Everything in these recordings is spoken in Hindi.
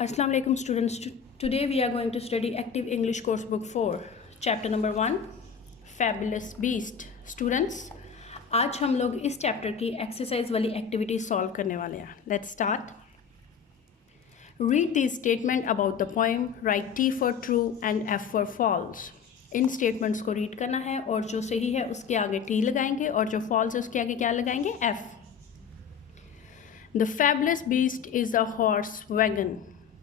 Assalamu alaikum students. Today we are going to study Active English Course Book 4, Chapter number 1, Fabulous Beast. Students, आज हम लोग इस चैप्टर की एक्सरसाइज वाली एक्टिविटी सॉल्व करने वाले हैं. Let's start. Read the statement about the poem. Write T for true and F for false. In statements को रीड करना है और जो सही है उसके आगे T लगाएंगे और जो फॉल्स है उसके आगे क्या लगाएंगे? F. The fabulous beast is a horse wagon.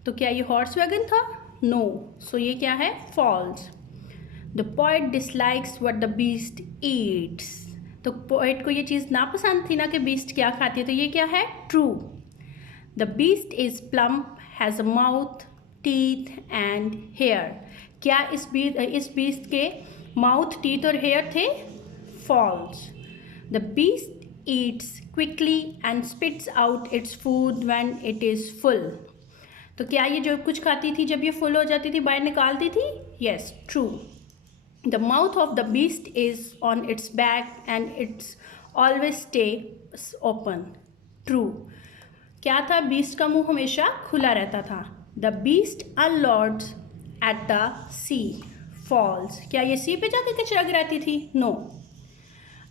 तो क्या ये हॉर्स वैगन था? नो. सो ये क्या है? False. The poet dislikes what the beast eats. तो पोएट को ये चीज़ नापसंद थी ना कि बीस्ट क्या खाती है, तो ये क्या है? True. The beast is plump, has a mouth, teeth and hair. क्या इस बीस्ट के माउथ, टीथ और हेयर थे? False. The beast eats quickly and spits out its food when it is full. तो क्या ये जो कुछ खाती थी जब ये फुल हो जाती थी बाहर निकालती थी? Yes, true. The mouth of the beast is on its back and it's always stays open. True. क्या था? बीस्ट का मुंह हमेशा खुला रहता था. The beast unloads at the sea. False. क्या ये सी पे जाके कचरा गिराती थी? No.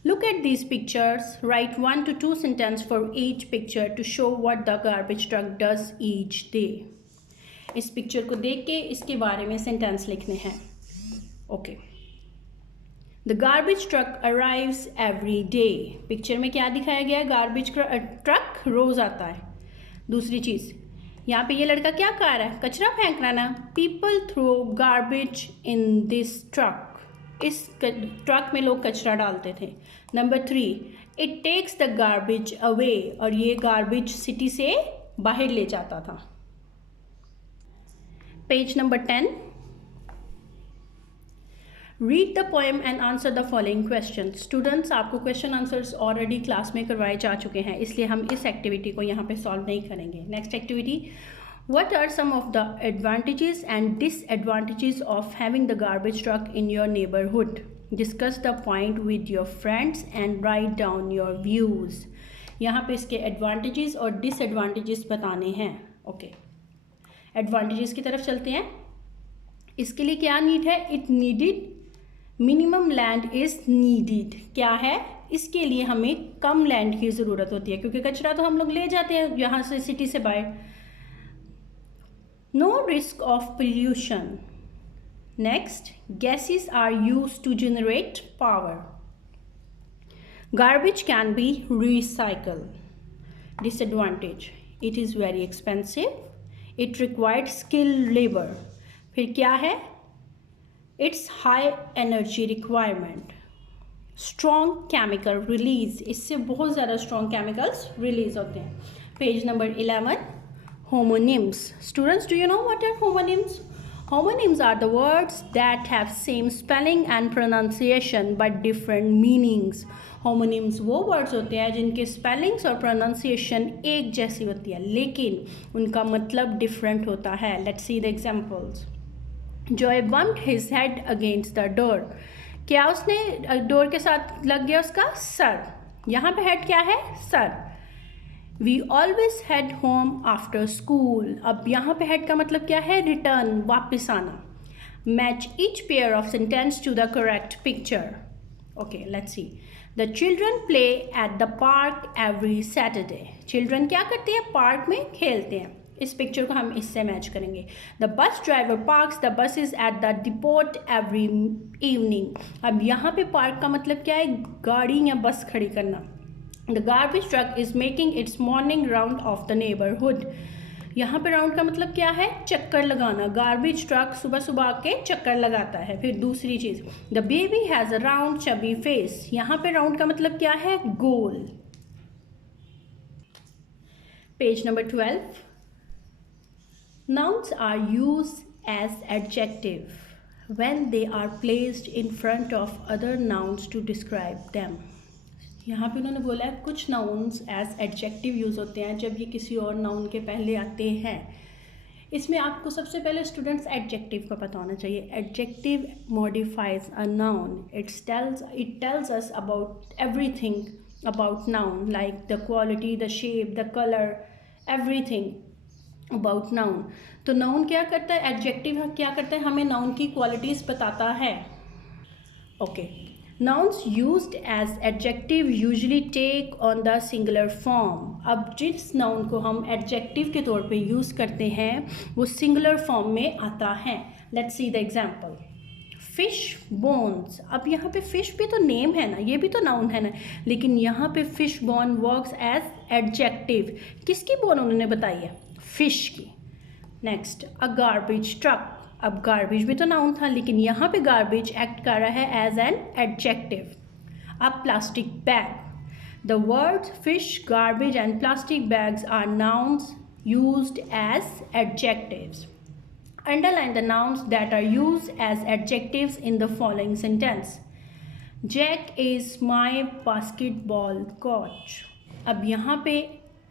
Look at these pictures. Write 1 to 2 sentences for each picture to show what the garbage truck does each day. इस पिक्चर को देख के इसके बारे में सेंटेंस लिखने हैं. Okay. The garbage truck arrives every day. Picture में क्या दिखाया गया है? गार्बेज ट्रक रोज आता है. दूसरी चीज़, यहाँ पे ये लड़का क्या कर रहा है? कचरा फेंक रहा ना. People throw garbage in this truck. इस ट्रक में लोग कचरा डालते थे. Number 3, it takes the garbage away. और ये गार्बेज सिटी से बाहर ले जाता था. Page number 10. Read the poem and answer the following question. Students, आपको क्वेश्चन आंसर्स ऑलरेडी क्लास में करवाए जा चुके हैं, इसलिए हम इस एक्टिविटी को यहाँ पे सॉल्व नहीं करेंगे. Next activity. What are some of the advantages and disadvantages of having the garbage truck in your neighborhood? Discuss the point with your friends and write down your views. यहाँ पे इसके advantages और disadvantages बताने हैं. ओके. Advantages की तरफ चलते हैं. इसके लिए क्या नीड है? It needed minimum land is needed. क्या है? इसके लिए हमें कम लैंड की ज़रूरत होती है क्योंकि कचरा तो हम लोग ले जाते हैं यहाँ से सिटी से बाहर. No risk of pollution. Next, gases are used to generate power. Garbage can be recycled. Disadvantage, it is very expensive. It required skilled labor. फिर क्या है? It's high energy requirement. Strong chemical release. इससे बहुत ज़्यादा strong chemicals release होते हैं. Page number 11. Homonyms. Students, do you know what are homonyms? Homonyms are the words that have same spelling and pronunciation but different meanings. Homonyms वो words होते हैं जिनके spellings और pronunciation एक जैसी होती है लेकिन उनका मतलब different होता है. Let's see the examples. Joy bumped his head against the door. क्या उसने डोर के साथ लग गया उसका सर. यहाँ पे head क्या है? Sir. We always head home after school. अब यहाँ पे head का मतलब क्या है? Return, वापस आना. Match each pair of sentence to the correct picture. Okay, let's see. The children play at the park every Saturday. Children क्या करते हैं? पार्क में खेलते हैं. इस पिक्चर को हम इससे मैच करेंगे. The bus driver parks the buses at the depot every evening. अब यहाँ पे पार्क का मतलब क्या है? गाड़ी या बस खड़ी करना. The garbage truck is making its morning round of the neighborhood. यहाँ पे राउंड का मतलब क्या है? चक्कर लगाना. गार्बेज ट्रक सुबह सुबह आके चक्कर लगाता है. फिर दूसरी चीज़, The baby has a round chubby face. यहाँ पे राउंड का मतलब क्या है? Goal. Page number 12. Nouns are used as adjective when they are placed in front of other nouns to describe them. यहाँ पे उन्होंने बोला है कुछ नाउन्स एज एडजेक्टिव यूज़ होते हैं जब ये किसी और नाउन के पहले आते हैं. इसमें आपको सबसे पहले स्टूडेंट्स एडजेक्टिव का पता होना चाहिए. Adjective modifies a noun. It tells us about everything about noun like the quality, the shape, the colour, everything. About noun. तो नाउन क्या करता है, एडजेक्टिव क्या करता है, हमें नाउन की क्वालिटीज़ बताता है। Okay, nouns used as adjective usually take on the singular form। अब जिस noun को हम adjective के तौर पे यूज़ करते हैं वो singular form में आता है। Let's see the example। Fish bones. अब यहाँ पे फिश भी तो नेम है ना, ये भी तो नाउन है ना, लेकिन यहाँ पे fish bone works as adjective. किसकी बोन उन्होंने बताई है, फिश की। Next, a garbage truck. अब गार्बेज भी तो नाउन था, लेकिन यहाँ पे गार्बेज एक्ट कर रहा है एज एन एडजेक्टिव। अब plastic bag. The words fish, garbage and plastic bags are nouns used as adjectives। Underline the nouns that are used as adjectives in the following sentence। Jack is my basketball coach। अब यहाँ पे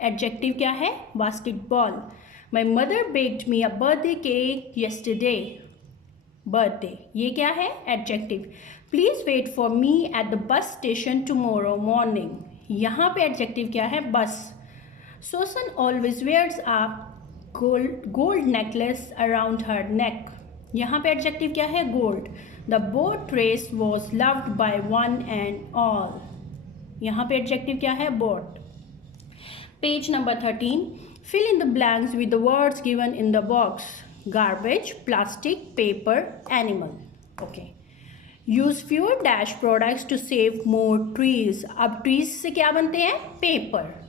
adjective क्या है, basketball। My mother baked me a birthday cake yesterday। birthday ये क्या है, adjective। Please wait for me at the bus station tomorrow morning। यहाँ पे adjective क्या है, bus। Susan always wears a gold necklace around her neck। यहाँ पे एडजेक्टिव क्या है, gold. The boat race was loved by one and all. यहाँ पे एडजेक्टिव क्या है, boat. Page number 13। Fill in the blanks with the words given in the box. Garbage, plastic, paper, animal. Okay. Use fewer dash products to save more trees. अब ट्रीज से क्या बनते हैं, paper.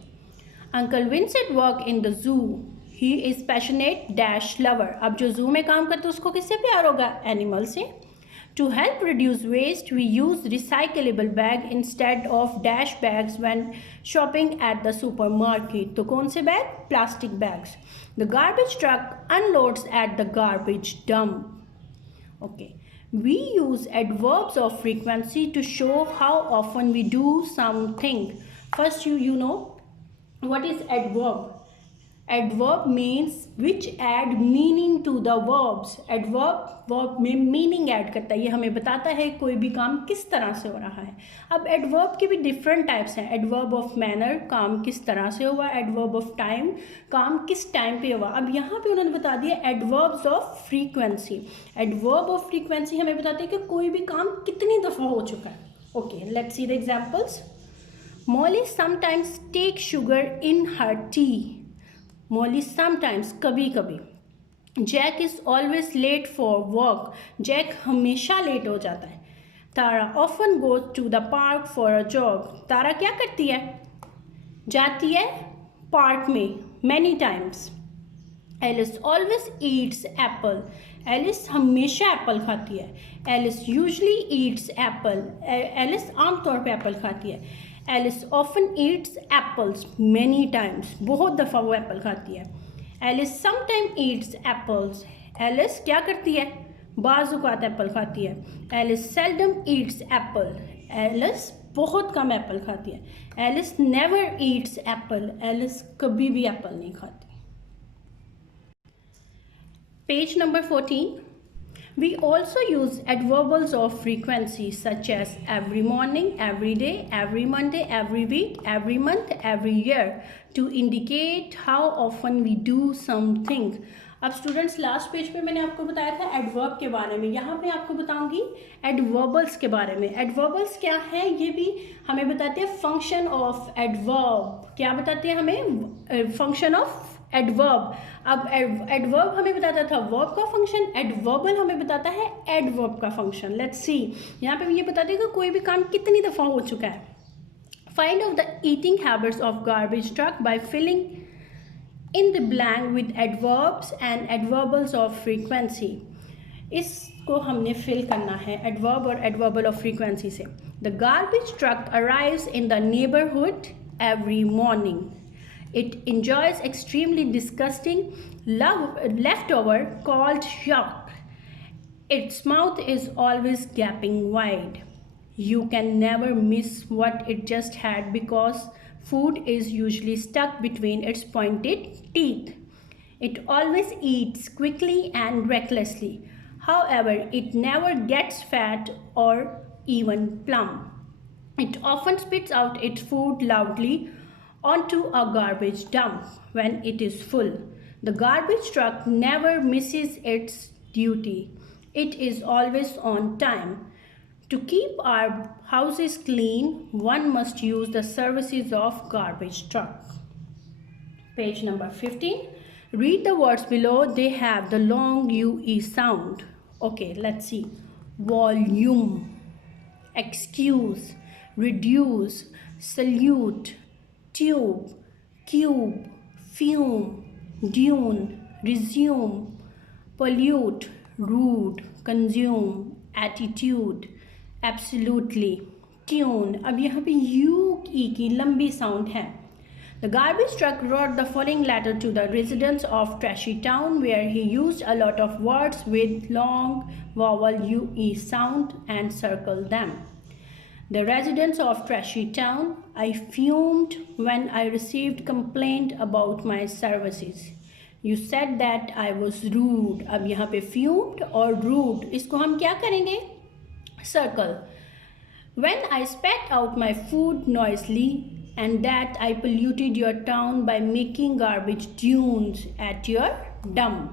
Uncle Vincent work in the zoo. He is passionate dash lover. अब जो जू में काम करते हैं उसको किससे प्यार होगा, एनिमल से। To help reduce waste we use recyclable bag instead of dash bags when shopping at the super market. तो कौन से bag, plastic bags. The garbage truck unloads at the garbage dump. Okay, we use adverbs of frequency to show how often we do something. First you know what is adverb। adverb means which add meaning to the verbs। adverb verb में meaning add करता है, ये हमें बताता है कोई भी काम किस तरह से हो रहा है। अब adverb के भी different types हैं। adverb of manner, काम किस तरह से हुआ। adverb of time, काम किस टाइम पे हुआ। अब यहाँ पे उन्होंने बता दिया adverbs of frequency। adverb of frequency हमें बताते हैं कि कोई भी काम कितनी दफ़ा हो चुका है। okay, let's see the examples। Molly sometimes take sugar in her tea। Molly sometimes, कभी कभी। Jack is always late for work। Jack हमेशा लेट हो जाता है। Tara often goes to the park for a jog। तारा क्या करती है, जाती है पार्क में many times। Alice always eats apple। Alice हमेशा एप्पल खाती है। Alice usually eats apple। Alice आमतौर पे एप्पल खाती है। Alice often eats apples many times। बहुत दफ़ा वो एप्पल खाती है। Alice sometimes eats apples। Alice क्या करती है, बाज़ औक़ात एप्पल खाती है। Alice seldom eats apple। Alice बहुत कम एप्पल खाती है। Alice never eats apple। Alice कभी भी एप्पल नहीं खाती। Page number 14। We also use adverbals of frequency such as every morning, every day, every Monday, every week, every month, every year to indicate how often we do something। अब स्टूडेंट्स लास्ट पेज पे मैंने आपको बताया था एडवर्ब के बारे में, यहाँ पे आपको बताऊंगी एडवर्बल्स के बारे में। एडवर्बल्स क्या है, ये भी हमें बताते हैं फंक्शन ऑफ एडवर्ब। क्या बताते हैं हमें, फंक्शन ऑफ एडवर्ब। अब एडवर्ब हमें बताता था वर्ब का फंक्शन, एडवर्बल हमें बताता है एडवर्ब का फंक्शन। लेट्स सी, यहाँ पे ये बताते हैं कि कोई भी काम कितनी दफ़ा हो चुका है। Find out the eating habits of garbage truck by filling in the blank with adverbs and adverbials of frequency. इसको हमने फिल करना है एडवर्ब और एडवर्बल ऑफ फ्रीक्वेंसी से। The garbage truck arrives in the neighbourhood every morning. It enjoys extremely disgusting leftover called yuck। Its mouth is always gaping wide। You can never miss what it just had because food is usually stuck between its pointed teeth। It always eats quickly and recklessly। However, it never gets fat or even plump। It often spits out its food loudly onto a garbage dump when it is full। The garbage truck never misses its duty. It is always on time. To keep our houses clean, one must use the services of garbage truck. Page number 15. Read the words below. They have the long UE sound. Okay, let's see. Volume, excuse, reduce, salute, tube, cube, fume, dune, resume, pollute, rude, consume, attitude, absolutely, tune. अब यहाँ पे यू ई की लंबी साउंड है. The garbage truck wrote the following letter to the residents of Trashy Town, where he used a lot of words with long vowel UE sound and circled them. The residents of Trashy Town, I fumed when I received complaint about my services. You said that I was rude. अब यहाँ पे fumed और rude इसको हम क्या करेंगे? Circle. When I spat out my food noisily, and that I polluted your town by making garbage dunes at your dump.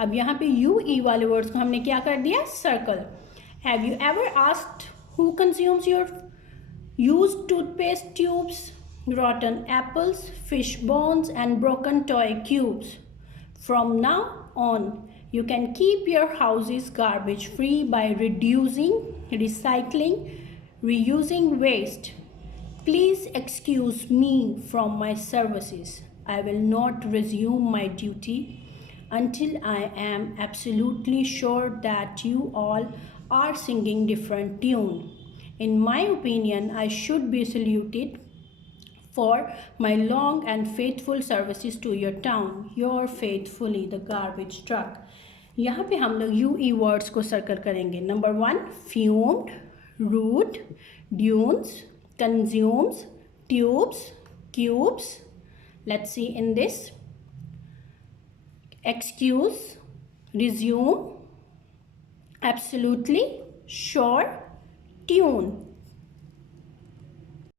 अब यहाँ पे UE वाले words को हमने क्या कर दिया? Circle. Have you ever asked who consumes your used toothpaste tubes, rotten apples, fish bones, and broken toy cubes? From now on, you can keep your houses garbage free by reducing, recycling, reusing waste. Please excuse me from my services. I will not resume my duty until I am absolutely sure that you all are singing different tune. In my opinion, I should be saluted for my long and faithful services to your town. Your faithfully, the garbage truck. यहाँ पे हम लोग UE words को सर्कल करेंगे. Number 1, fumed, rude, dunes, consumes, tubes, cubes. Let's see in this. Excuse, resume, absolutely, sure, tune.